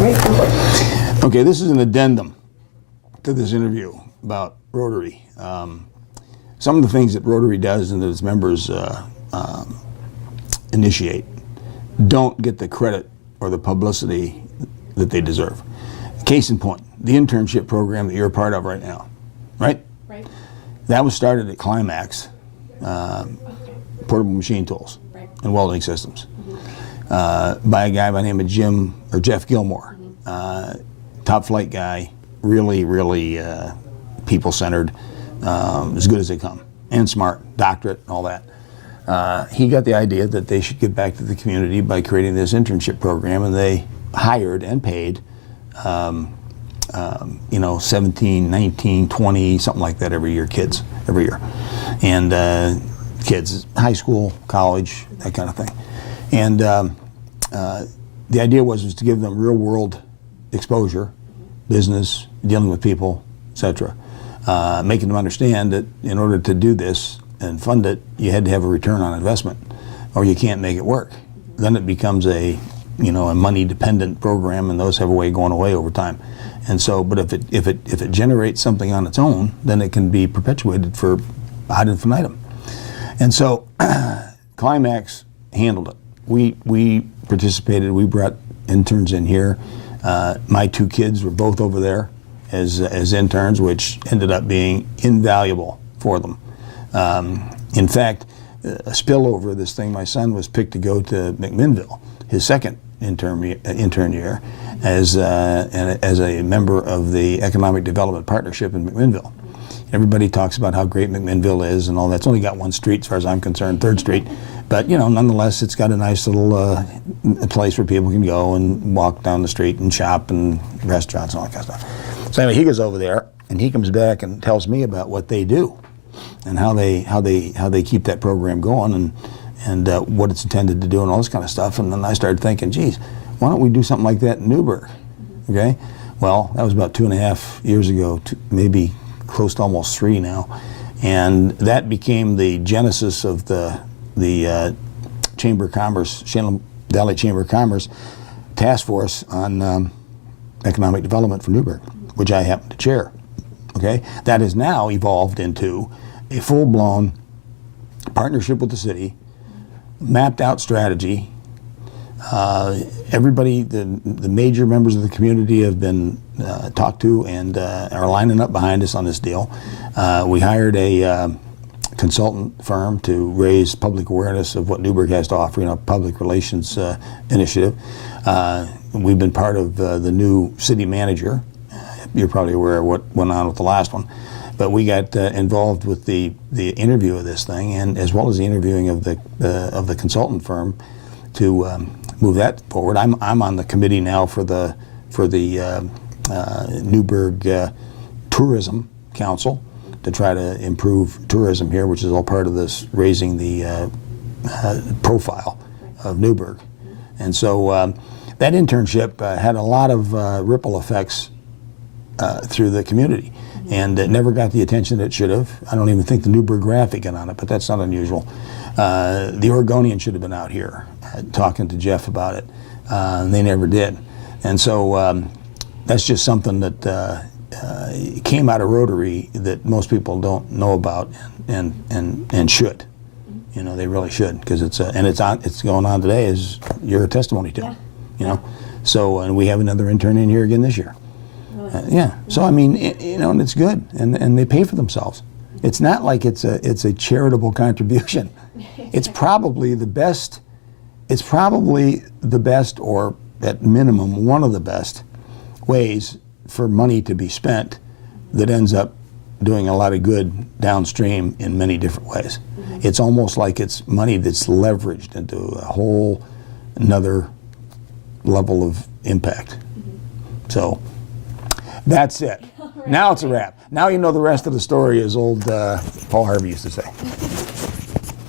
Great. Go for it. Okay, this is an addendum to this interview about Rotary. Some of the things that Rotary does and that its members initiate don't get the credit or the publicity that they deserve. Case in point, the internship program that you're a part of right now, right? Right. That was started at Climax, portable machine tools and welding systems, by a guy by the name of Jeff Gilmore, top flight guy, really people-centered, as good as they come, and smart, doctorate, and all that. He got the idea that they should give back to the community by creating this internship program, and they hired and paid 17, 19, 20, something like that every year, kids, every year. And kids, high school, college, that kind of thing. And the idea was to give them real world exposure, business, dealing with people, etc. Making them understand that in order to do this and fund it, you had to have a return on investment, or you can't make it work. Then it becomes a money dependent program, and those have a way of going away over time. And so, but if it generates something on its own, then it can be perpetuated for ad infinitum. And so Climax handled it. We participated, we brought interns in here. My two kids were both over there as interns, which ended up being invaluable for them. In fact, a spillover of this thing, my son was picked to go to McMinnville, his second intern year, as a member of the Economic Development Partnership in McMinnville. Everybody talks about how great McMinnville is and all that. It's only got one street, as far as I'm concerned, 3rd Street. But, nonetheless, it's got a nice little place where people can go and walk down the street and shop and restaurants and all that kind of stuff. So anyway, he goes over there, and he comes back and tells me about what they do and how they keep that program going and what it's intended to do and all this kind of stuff. And then I started thinking, geez, why don't we do something like that in Newburgh? Okay? Well, that was about 2.5 years ago, maybe close to almost 3 now. And that became the genesis of the Chamber of Commerce, Shannon Valley Chamber of Commerce task force on economic development for Newburgh, which I happen to chair. Okay? That has now evolved into a full-blown partnership with the city, mapped out strategy. Everybody, the major members of the community have been talked to and are lining up behind us on this deal. We hired a consultant firm to raise public awareness of what Newburgh has to offer, a public relations initiative. We've been part of the new city manager. You're probably aware of what went on with the last one. But we got involved with the interview of this thing, and as well as the interviewing of the consultant firm to move that forward. I'm on the committee now for the Newburgh Tourism Council to try to improve tourism here, which is all part of this raising the profile of Newburgh. And so that internship had a lot of ripple effects through the community. And it never got the attention it should have. I don't even think the Newburgh Graphic got on it, but that's not unusual. The Oregonian should have been out here talking to Jeff about it. And they never did. And so that's just something that came out of Rotary that most people don't know about and should. They really should, because it's going on today, as you're a testimony to. So, and we have another intern in here again this year. Yeah. So I mean, and it's good, and they pay for themselves. It's not like it's a charitable contribution. It's probably the best. It's probably the best, or at minimum, one of the best ways for money to be spent that ends up doing a lot of good downstream in many different ways. It's almost like it's money that's leveraged into a whole another level of impact. So that's it. Now it's a wrap. Now you know the rest of the story, as old Paul Harvey used to say.